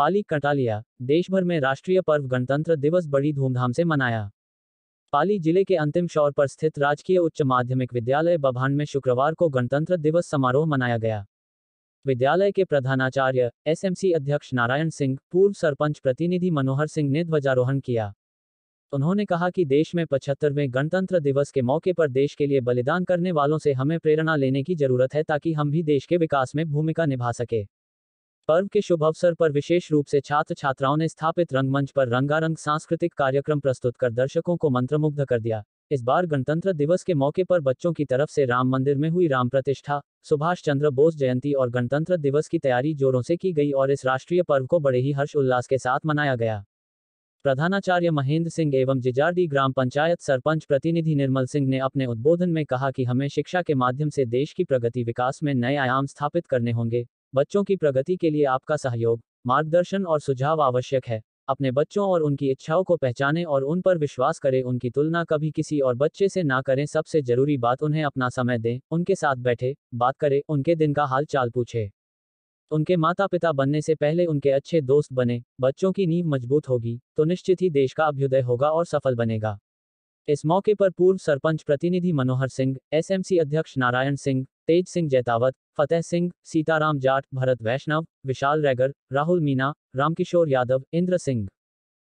पाली कटालिया। देश भर में राष्ट्रीय पर्व गणतंत्र दिवस बड़ी धूमधाम से मनाया। पाली जिले के अंतिम शौर पर स्थित राजकीय उच्च माध्यमिक विद्यालय बभान में शुक्रवार को गणतंत्र दिवस समारोह मनाया गया। विद्यालय के प्रधानाचार्य एसएमसी अध्यक्ष नारायण सिंह, पूर्व सरपंच प्रतिनिधि मनोहर सिंह ने ध्वजारोहण किया। उन्होंने कहा कि देश में 75वें गणतंत्र दिवस के मौके पर देश के लिए बलिदान करने वालों से हमें प्रेरणा लेने की जरूरत है ताकि हम भी देश के विकास में भूमिका निभा सके। पर्व के शुभ अवसर पर विशेष रूप से छात्र छात्राओं ने स्थापित रंगमंच पर रंगारंग सांस्कृतिक कार्यक्रम प्रस्तुत कर दर्शकों को मंत्रमुग्ध कर दिया। इस बार गणतंत्र दिवस के मौके पर बच्चों की तरफ से राम मंदिर में हुई राम प्रतिष्ठा, सुभाष चंद्र बोस जयंती और गणतंत्र दिवस की तैयारी जोरों से की गई और इस राष्ट्रीय पर्व को बड़े ही हर्ष उल्लास के साथ मनाया गया। प्रधानाचार्य महेंद्र सिंह एवं जिजारडी ग्राम पंचायत सरपंच प्रतिनिधि निर्मल सिंह ने अपने उद्बोधन में कहा कि हमें शिक्षा के माध्यम से देश की प्रगति विकास में नए आयाम स्थापित करने होंगे। बच्चों की प्रगति के लिए आपका सहयोग, मार्गदर्शन और सुझाव आवश्यक है। अपने बच्चों और उनकी इच्छाओं को पहचानें और उन पर विश्वास करें। उनकी तुलना कभी किसी और बच्चे से ना करें। सबसे जरूरी बात, उन्हें अपना समय दें, उनके साथ बैठे, बात करें, उनके दिन का हाल चाल पूछे। उनके माता पिता बनने से पहले उनके अच्छे दोस्त बने। बच्चों की नींव मजबूत होगी तो निश्चित ही देश का अभ्युदय होगा और सफल बनेगा। इस मौके पर पूर्व सरपंच प्रतिनिधि मनोहर सिंह, एसएमसी अध्यक्ष नारायण सिंह, तेज सिंह जैतावत, फतेह सिंह, सीताराम जाट, भरत वैष्णव, विशाल रैगर, राहुल मीना, रामकिशोर यादव, इंद्र सिंह,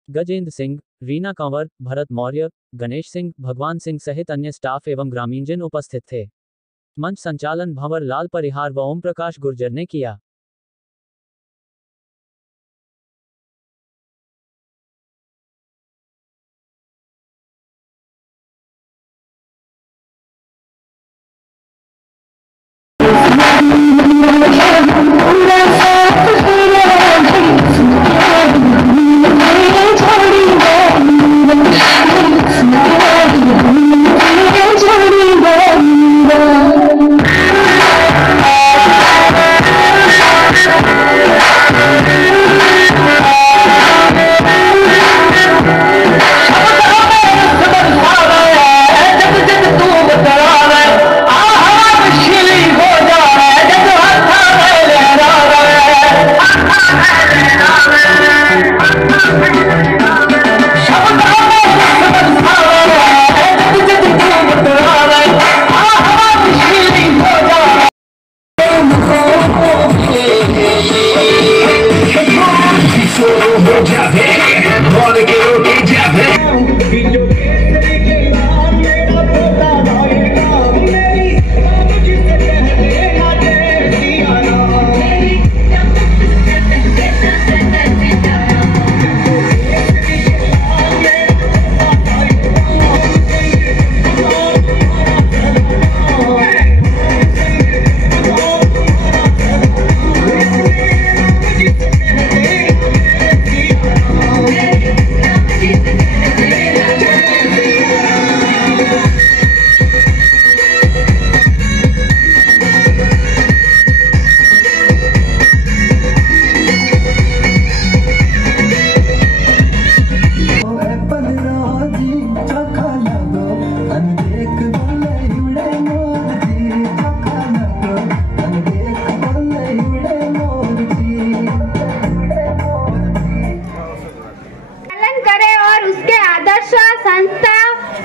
गजेंद्र सिंह, रीना कंवर, भरत मौर्य, गणेश सिंह, भगवान सिंह सहित अन्य स्टाफ एवं ग्रामीणजन उपस्थित थे। मंच संचालन भंवर लाल परिहार व ओम प्रकाश गुर्जर ने किया।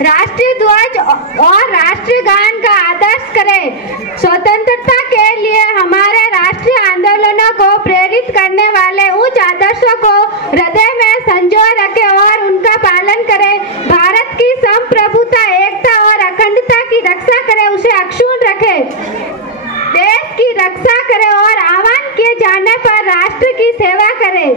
राष्ट्रीय ध्वज और राष्ट्रीय गान का आदर्श करें। स्वतंत्रता के लिए हमारे राष्ट्रीय आंदोलनों को प्रेरित करने वाले उच्च आदर्शों को हृदय में संजोए रखें और उनका पालन करें। भारत की संप्रभुता, एकता और अखंडता की रक्षा करें, उसे अक्षुण्ण रखें। देश की रक्षा करें और आह्वान किए जाने पर राष्ट्र की सेवा करें।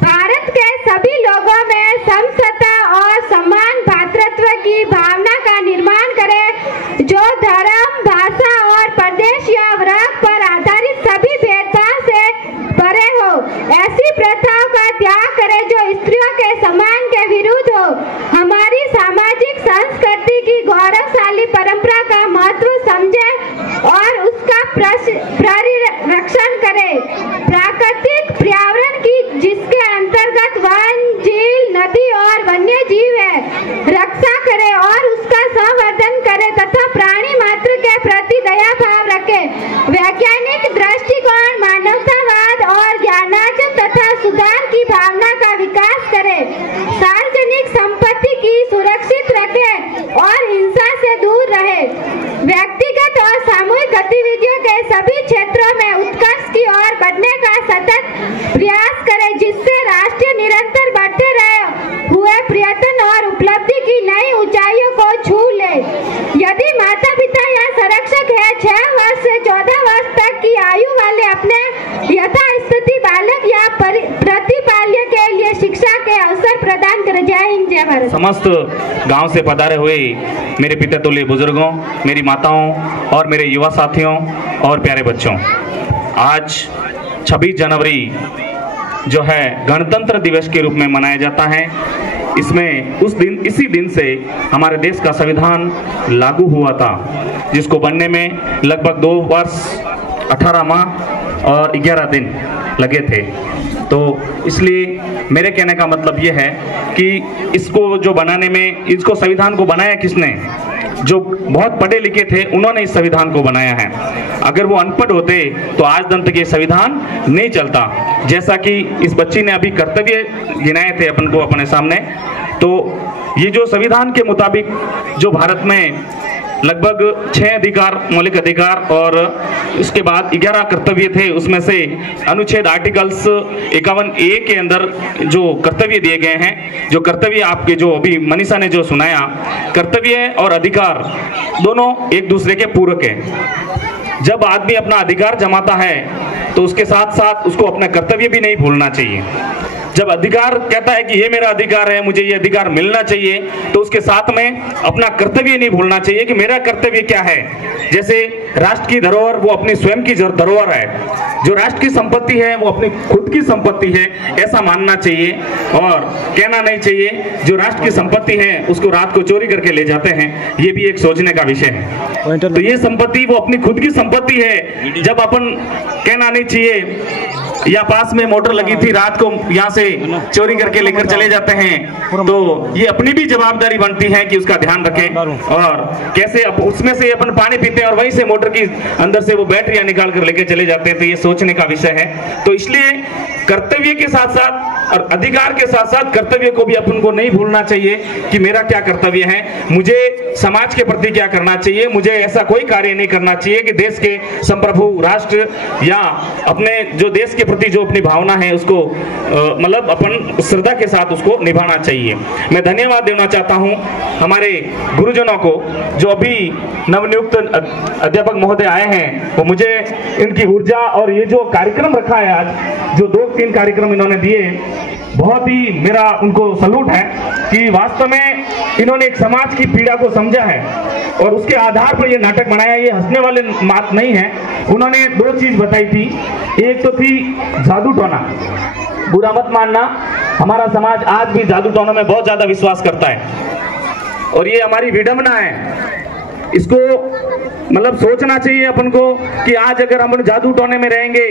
भारत के सभी लोगों में समता और समान भातृत्व की भावना का निर्माण करें, जो धर्म, भाषा और प्रदेश या वर्ग पर आधारित सभी भेदभाव से परे हो। ऐसी प्रथाओं का त्याग करें जो प्रयत्न और उपलब्धि की नई ऊंचाइयों को छू ले। यदि माता पिता या संरक्षक है 6 वर्ष से 14 वर्ष तक की आयु वाले अपने यथास्थिति बालक या प्रतिपाल्य के लिए शिक्षा के अवसर प्रदान कर। जय हिंद, जय भारत। समस्त गांव से पधारे हुए मेरे पिता तुल्य बुजुर्गों, मेरी माताओं और मेरे युवा साथियों और प्यारे बच्चों, आज 26 जनवरी जो है गणतंत्र दिवस के रूप में मनाया जाता है। इसमें इसी दिन से हमारे देश का संविधान लागू हुआ था, जिसको बनने में लगभग 2 वर्ष 18 माह और 11 दिन लगे थे। तो इसलिए मेरे कहने का मतलब ये है कि इसको जो बनाने में, इसको संविधान को बनाया किसने? जो बहुत पढ़े लिखे थे उन्होंने इस संविधान को बनाया है। अगर वो अनपढ़ होते तो आज दिन तक ये संविधान नहीं चलता। जैसा कि इस बच्ची ने अभी कर्तव्य गिनाए थे अपन को अपने सामने, तो ये जो संविधान के मुताबिक जो भारत में लगभग 6 अधिकार, मौलिक अधिकार और इसके बाद 11 कर्तव्य थे, उसमें से अनुच्छेद आर्टिकल्स 51A के अंदर जो कर्तव्य दिए गए हैं, जो कर्तव्य आपके जो अभी मनीषा ने जो सुनाया, कर्तव्य और अधिकार दोनों एक दूसरे के पूरक हैं। जब आदमी अपना अधिकार जमाता है तो उसके साथ साथ उसको अपना कर्तव्य भी नहीं भूलना चाहिए। जब अधिकार कहता है कि ये मेरा अधिकार है, मुझे ये अधिकार मिलना चाहिए, तो उसके साथ में अपना कर्तव्य नहीं भूलना चाहिए कि मेरा कर्तव्य क्या है। जैसे राष्ट्र की धरोहर वो अपनी स्वयं की धरोहर है, जो राष्ट्र की संपत्ति है वो अपनी खुद की संपत्ति है, ऐसा मानना चाहिए और कहना नहीं चाहिए जो राष्ट्र की संपत्ति है उसको रात को चोरी करके ले जाते हैं। ये भी एक सोचने का विषय है। तो ये संपत्ति वो अपनी खुद की संपत्ति है, जब अपन कहना नहीं चाहिए या पास में मोटर लगी थी रात को यहाँ से चोरी करके लेकर चले जाते हैं, तो ये अपनी भी जवाबदारी बनती है कि उसका ध्यान रखें। और कैसे उसमें से अपन पानी पीते हैं और वहीं से मोटर की अंदर से वो बैटरियां निकाल कर लेके चले जाते हैं, तो ये सोचने का विषय है। तो इसलिए कर्तव्य के साथ साथ और अधिकार के साथ साथ कर्तव्य को भी अपन को नहीं भूलना चाहिए कि मेरा क्या कर्तव्य है, मुझे समाज के प्रति क्या करना चाहिए, मुझे ऐसा कोई कार्य नहीं करना चाहिए कि देश के संप्रभु राष्ट्र या अपने जो देश के प्रति जो अपनी भावना है उसको मतलब अपन श्रद्धा के साथ उसको निभाना चाहिए। मैं धन्यवाद देना चाहता हूं हमारे गुरुजनों को, जो अभी नवनियुक्त अध्यापक महोदय आए हैं, वो मुझे इनकी ऊर्जा और ये जो कार्यक्रम रखा है आज, जो 2-3 कार्यक्रम इन्होंने दिए, बहुत ही मेरा उनको सलूट है कि वास्तव में इन्होंने एक समाज की पीड़ा को समझा है और उसके आधार पर ये नाटक बनाया। ये हंसने वाले बात नहीं है। उन्होंने 2 चीज बताई थी। एक तो थी जादू टोना। बुरा मत मानना, हमारा समाज आज भी जादू टोना में बहुत ज्यादा विश्वास करता है और ये हमारी विडंबना है। इसको मतलब सोचना चाहिए अपन को कि आज अगर हम जादू टोने में रहेंगे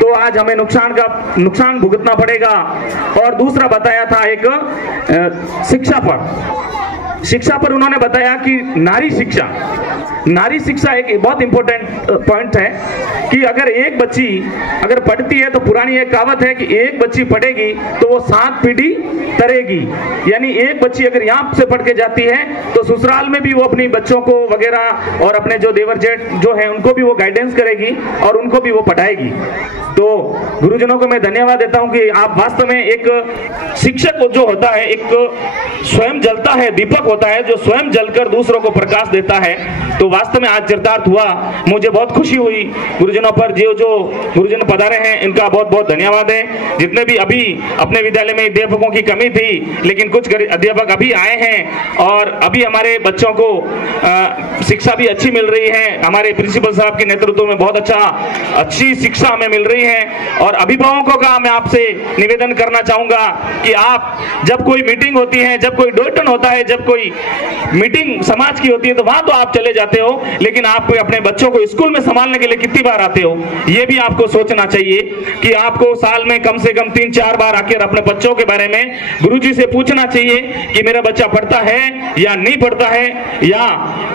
तो आज हमें नुकसान भुगतना पड़ेगा। और दूसरा बताया था एक शिक्षा पर उन्होंने बताया कि नारी शिक्षा एक बहुत इंपॉर्टेंट पॉइंट है कि अगर एक बच्ची अगर पढ़ती है तो पुरानी एक कहावत है कि एक बच्ची पढ़ेगी तो वो 7 पीढ़ी तरेगी। यानी एक बच्ची अगर यहाँ से पढ़ के जाती है तो ससुराल में भी वो अपनी बच्चों को वगैरह और अपने जो देवर जेठ जो है उनको भी वो गाइडेंस करेगी और उनको भी वो पढ़ाएगी। तो गुरुजनों को मैं धन्यवाद देता हूं कि आप वास्तव में एक शिक्षक जो होता है एक स्वयं जलता है, दीपक होता है जो स्वयं जलकर दूसरों को प्रकाश देता है। तो वास्तव में आज चरितार्थ हुआ, मुझे बहुत खुशी हुई। गुरुजनों पर जो गुरुजन पधारे हैं इनका बहुत बहुत धन्यवाद है। जितने भी अभी अपने विद्यालय में अध्यापकों की कमी थी, लेकिन कुछ अध्यापक अभी आए हैं और अभी हमारे बच्चों को शिक्षा भी अच्छी मिल रही है। हमारे प्रिंसिपल साहब के नेतृत्व में बहुत अच्छी शिक्षा हमें मिल रही है। और अभिभावकों का मैं आपसे निवेदन करना चाहूंगा कि आप जब कोई मीटिंग होती है, जब कोई डोयटन होता है, जब कोई मीटिंग समाज की होती है तो वहां तो आप चले जाते हो, लेकिन आप अपने बच्चों को स्कूल में संभालने के लिए कितनी बार आते हो, ये भी आपको सोचना चाहिए कि आपको साल में कम से कम 3-4 बार आकर अपने बच्चों के बारे में गुरुजी से पूछना चाहिए कि मेरा बच्चा पढ़ता है या नहीं पढ़ता है, या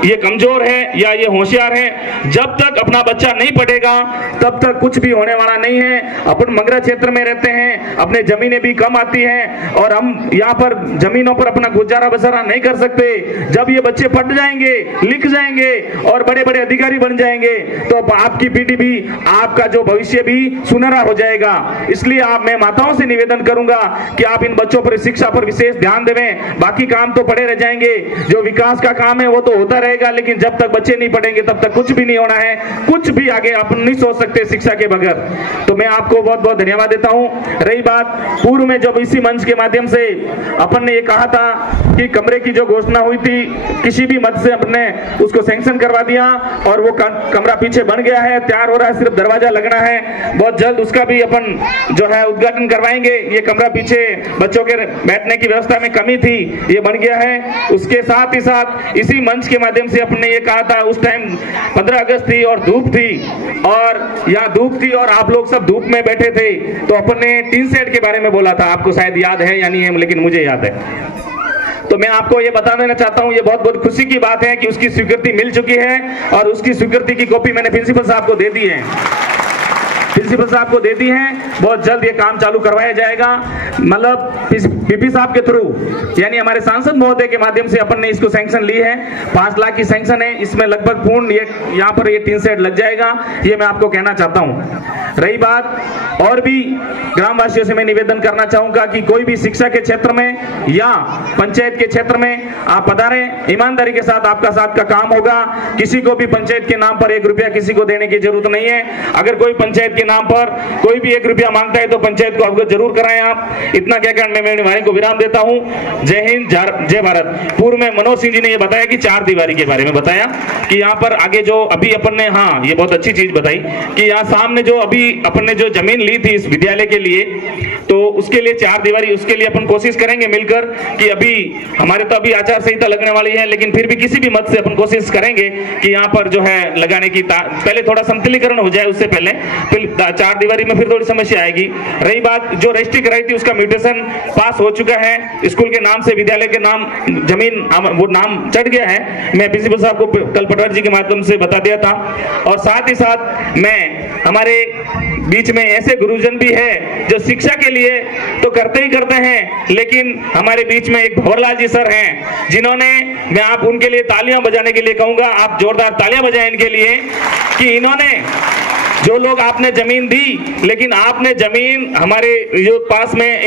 ये कमजोर है या ये होशियार है। जब तक अपना बच्चा नहीं पढ़ेगा तब तक कुछ भी होने वाला नहीं है। अपन मगरा क्षेत्र में रहते हैं, अपने जमीनें भी कम आती हैं और हम यहाँ पर जमीनों पर अपना गुजारा बसरा नहीं कर सकते। जब ये बच्चे पढ़ जाएंगे, लिख जाएंगे, जाएंगे और बड़े बड़े अधिकारी बन जाएंगे तो आपकी पीढ़ी भी, आपका जो भविष्य भी सुनहरा हो जाएगा। इसलिए मैं माताओं से निवेदन करूंगा कि आप इन बच्चों पर, शिक्षा पर विशेष ध्यान देवें। बाकी काम तो पड़े रह जाएंगे, जो विकास का काम है वो तो होता रहेगा, लेकिन जब तक बच्चे नहीं पढ़ेंगे तब तक कुछ भी नहीं होना है, कुछ भी आगे अपन नहीं सोच सकते शिक्षा के बगैर। तो मैं आपको बहुत बहुत धन्यवाद देता हूं। रही बात पूर्व में, जब इसी मंच के माध्यम से अपन ने ये कहा था कि कमरे की जो घोषणा हुई थी, किसी भी मत से अपने उसको सैंक्शन करवा दिया और वो कमरा पीछे बन गया है, तैयार हो रहा है, सिर्फ दरवाजा लगना है। बहुत जल्द उसका भी अपन जो है उद्घाटन करवाएंगे। ये कमरा पीछे बच्चों के बैठने की व्यवस्था में कमी थी, ये बन गया है। उसके साथ ही साथ इसी मंच के माध्यम से अपने ये कहा था, उस टाइम 15 अगस्त थी और धूप थी, और यहाँ धूप थी और आप लोग सब धूप में बैठे थे, तो अपन ने टीन शेड के बारे में बोला था। आपको शायद याद है या नहीं है, लेकिन मुझे याद है। तो मैं आपको ये बता देना चाहता हूँ, ये बहुत बहुत खुशी की बात है कि उसकी स्वीकृति मिल चुकी है और उसकी स्वीकृति की कॉपी मैंने प्रिंसिपल साहब को दे दी है, प्रिंसिपल साहब को दे दी है। बहुत जल्द ये काम चालू करवाया जाएगा, मतलब पीपी साहब के थ्रू, यानी हमारे सांसद महोदय के माध्यम से अपन ने इसको सैंक्शन ली है। 5 लाख की सैंक्शन है, इसमें लगभग पूर्ण यहाँ पर ये 3 सेट लग जाएगा, ये मैं आपको कहना चाहता हूँ। रही बात, और भी ग्रामवासियों से मैं निवेदन करना चाहूंगा कि कोई भी शिक्षा के क्षेत्र में या पंचायत के क्षेत्र में आप पधारें, ईमानदारी के साथ आपका साथ का काम होगा। किसी को भी पंचायत के नाम पर 1 रुपया किसी को देने की जरूरत नहीं है। अगर कोई पंचायत के नाम पर कोई भी 1 रुपया मांगता है तो पंचायत को अवगत जरूर कराएं आप। इतना कहकर मैं मेरी वाणी को विराम देता हूं। जय हिंद, जय भारत। पूर्व में मनोज सिंह जी ने ये बताया कि 4 दीवारी के बारे में बताया कि यहाँ पर आगे जो अभी अपन ने, हाँ ये बहुत अच्छी चीज बताई कि यहाँ सामने जो अभी अपन ने जो जमीन ली थी इस विद्यालय के लिए, तो उसके लिए 4 दीवारी, उसके लिए अपन कोशिश करेंगे मिलकर कि अभी हमारे तो अभी आचार संहिता लगने वाली है, लेकिन फिर भी किसी भी मत से अपन कोशिश करेंगे कि यहाँ पर जो है लगाने की, पहले थोड़ा समतलीकरण हो जाए, उससे पहले फिर 4 दीवारी में फिर थोड़ी समस्या आएगी। रही बात जो रजिस्ट्री कराई थी उसका म्यूटेशन पास हो चुका है, स्कूल के नाम से विद्यालय के नाम, जमीन वो नाम चढ़ गया है। मैं प्रिंसिपल साहब को कल पटवारी जी के माध्यम से बता दिया था। और साथ ही साथ मैं, हमारे बीच में ऐसे गुरुजन भी है जो शिक्षा के लिए तो करते ही करते हैं, लेकिन हमारे बीच में एक भंवरलाल जी सर हैं जिन्होंने, मैं आप उनके लिए तालियां बजाने के लिए कहूंगा, आप जोरदार तालियां बजाएं इनके लिए कि इन्होंने, जो लोग आपने जमीन दी, लेकिन आपने जमीन हमारे जो पास में